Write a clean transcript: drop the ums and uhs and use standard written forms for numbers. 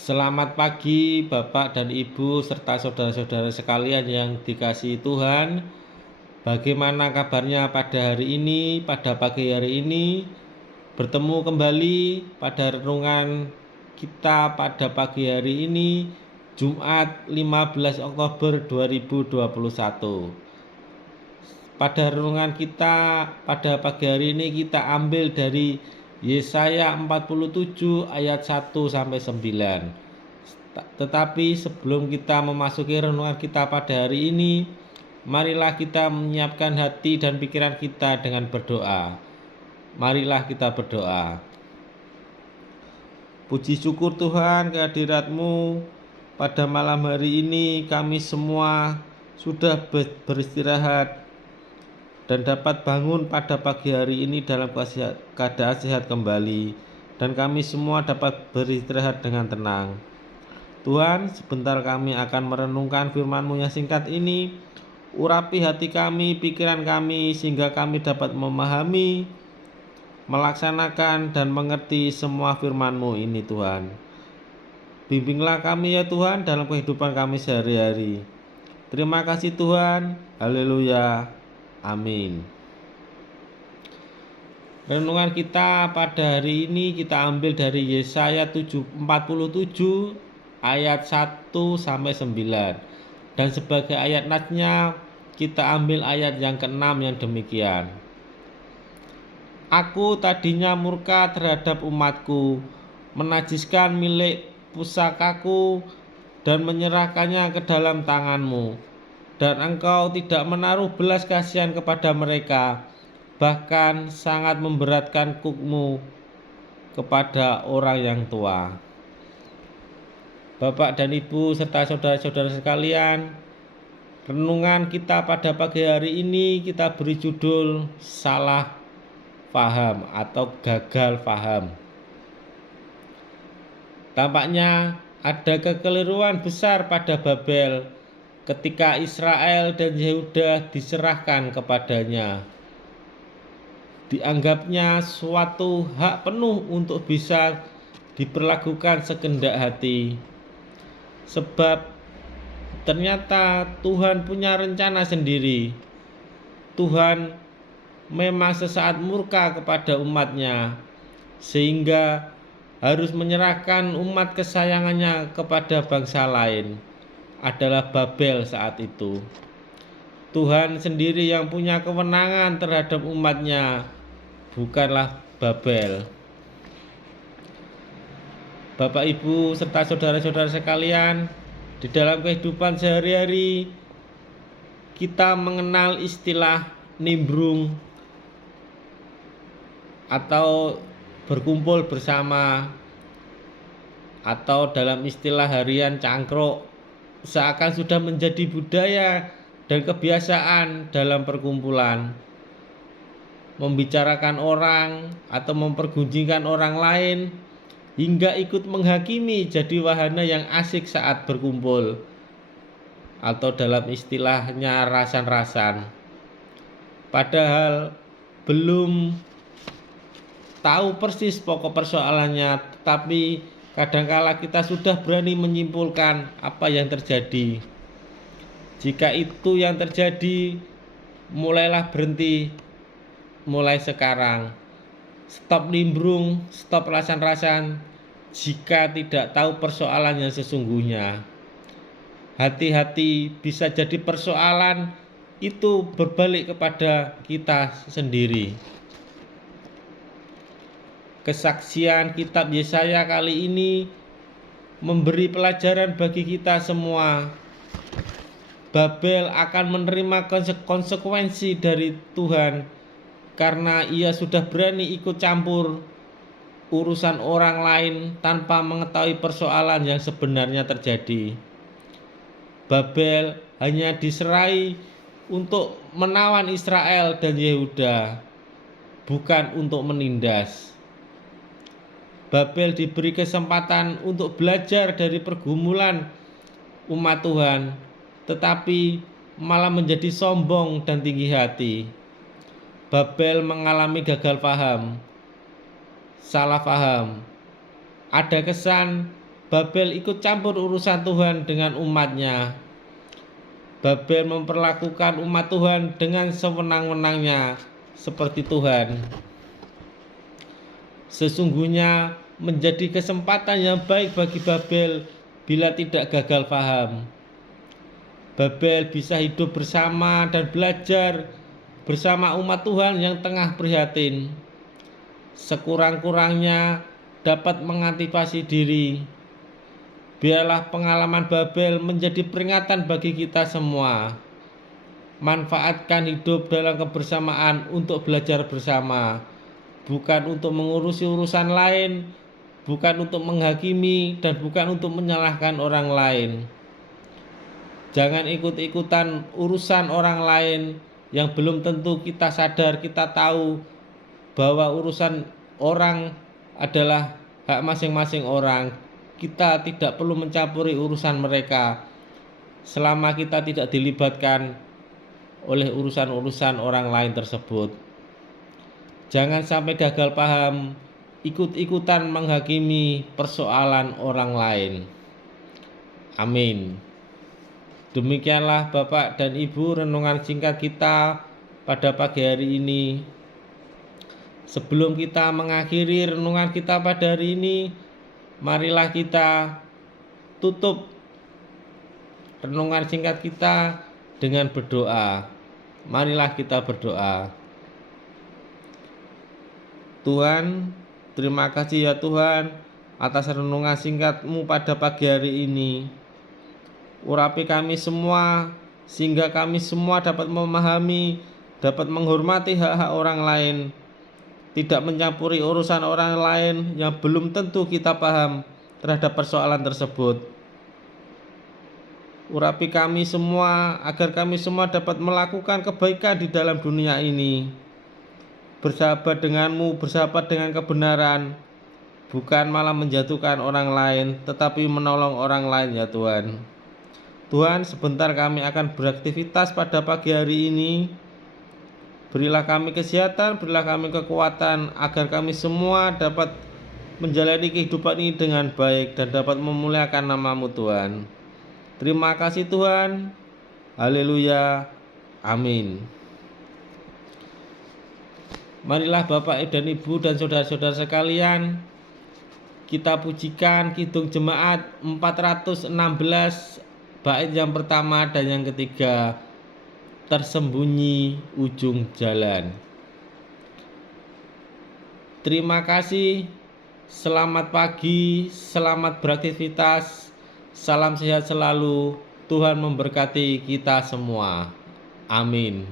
Selamat pagi Bapak dan Ibu serta saudara-saudara sekalian yang dikasihi Tuhan. Bagaimana kabarnya pada hari ini, pada pagi hari ini? Bertemu kembali pada renungan kita pada pagi hari ini, Jumat 15 Oktober 2021. Pada renungan kita pada pagi hari ini kita ambil dari Yesaya 47 ayat 1 sampai 9. Tetapi sebelum kita memasuki renungan kita pada hari ini, marilah kita menyiapkan hati dan pikiran kita dengan berdoa. Marilah kita berdoa. Puji syukur Tuhan kehadirat-Mu. Pada malam hari ini kami semua sudah beristirahat dan dapat bangun pada pagi hari ini dalam keadaan sehat kembali, dan kami semua dapat beristirahat dengan tenang. Tuhan, sebentar kami akan merenungkan firman-Mu yang singkat ini. Urapi hati kami, pikiran kami, sehingga kami dapat memahami, melaksanakan, dan mengerti semua firman-Mu ini Tuhan. Bimbinglah kami ya Tuhan dalam kehidupan kami sehari-hari. Terima kasih Tuhan. Haleluya. Amin. Renungan kita pada hari ini kita ambil dari Yesaya 47 ayat 1 sampai 9. Dan sebagai ayat nasnya kita ambil ayat yang ke-6 yang demikian. Aku tadinya murka terhadap umatku, menajiskan milik pusakaku dan menyerahkannya ke dalam tanganmu. Dan engkau tidak menaruh belas kasihan kepada mereka, bahkan sangat memberatkan kukmu kepada orang yang tua. Bapak dan Ibu serta saudara-saudara sekalian, renungan kita pada pagi hari ini kita beri judul salah faham atau gagal faham. Tampaknya ada kekeliruan besar pada Babel ketika Israel dan Yehuda diserahkan kepadanya. Dianggapnya suatu hak penuh untuk bisa diperlakukan sekehendak hati. Sebab ternyata Tuhan punya rencana sendiri. Tuhan memang sesaat murka kepada umatnya, sehingga harus menyerahkan umat kesayangannya kepada bangsa lain, adalah Babel saat itu. Tuhan sendiri yang punya kewenangan terhadap umatnya, bukanlah Babel. Bapak, Ibu, serta saudara-saudara sekalian, di dalam kehidupan sehari-hari kita mengenal istilah nimbrung atau berkumpul bersama, atau dalam istilah harian cangkruk, seakan sudah menjadi budaya dan kebiasaan dalam perkumpulan. Membicarakan orang atau mempergunjingkan orang lain hingga ikut menghakimi jadi wahana yang asik saat berkumpul, atau dalam istilahnya rasan-rasan. Padahal belum tahu persis pokok persoalannya, tetapi kadangkala kita sudah berani menyimpulkan apa yang terjadi. Jika itu yang terjadi, mulailah berhenti mulai sekarang. Stop nimbrung, stop rasan-rasan jika tidak tahu persoalan yang sesungguhnya. Hati-hati, bisa jadi persoalan itu berbalik kepada kita sendiri. Kesaksian kitab Yesaya kali ini memberi pelajaran bagi kita semua. Babel akan menerima konsekuensi dari Tuhan karena ia sudah berani ikut campur urusan orang lain tanpa mengetahui persoalan yang sebenarnya terjadi. Babel hanya diserai untuk menawan Israel dan Yehuda, bukan untuk menindas. Babel diberi kesempatan untuk belajar dari pergumulan umat Tuhan, tetapi malah menjadi sombong dan tinggi hati. Babel mengalami gagal paham, salah paham. Ada kesan Babel ikut campur urusan Tuhan dengan umatnya. Babel memperlakukan umat Tuhan dengan sewenang-wenangnya seperti Tuhan. Sesungguhnya menjadi kesempatan yang baik bagi Babel bila tidak gagal paham. Babel bisa hidup bersama dan belajar bersama umat Tuhan yang tengah prihatin. Sekurang-kurangnya dapat mengantisipasi diri. Biarlah pengalaman Babel menjadi peringatan bagi kita semua. Manfaatkan hidup dalam kebersamaan untuk belajar bersama, bukan untuk mengurusi urusan lain, bukan untuk menghakimi, dan bukan untuk menyalahkan orang lain. Jangan ikut-ikutan urusan orang lain yang belum tentu kita sadar, kita tahu bahwa urusan orang adalah hak masing-masing orang. Kita tidak perlu mencampuri urusan mereka selama kita tidak dilibatkan oleh urusan-urusan orang lain tersebut. Jangan sampai gagal paham, ikut-ikutan menghakimi persoalan orang lain. Amin. Demikianlah Bapak dan Ibu renungan singkat kita pada pagi hari ini. Sebelum kita mengakhiri renungan kita pada hari ini, marilah kita tutup renungan singkat kita dengan berdoa. Marilah kita berdoa. Tuhan, terima kasih ya Tuhan atas renungan singkat-Mu pada pagi hari ini. Urapi kami semua sehingga kami semua dapat memahami, dapat menghormati hak-hak orang lain, tidak mencampuri urusan orang lain yang belum tentu kita paham terhadap persoalan tersebut. Urapi kami semua agar kami semua dapat melakukan kebaikan di dalam dunia ini. Bersahabat denganmu, bersahabat dengan kebenaran, bukan malah menjatuhkan orang lain, tetapi menolong orang lain ya Tuhan. Tuhan, sebentar kami akan beraktivitas pada pagi hari ini. Berilah kami kesehatan, berilah kami kekuatan, agar kami semua dapat menjalani kehidupan ini dengan baik dan dapat memuliakan nama-Mu Tuhan. Terima kasih Tuhan. Haleluya. Amin. Marilah Bapak dan Ibu dan saudara-saudara sekalian, kita pujikan Kidung Jemaat 416 bait yang pertama dan yang ketiga, Tersembunyi Ujung Jalan. Terima kasih, selamat pagi, selamat beraktivitas, salam sehat selalu, Tuhan memberkati kita semua. Amin.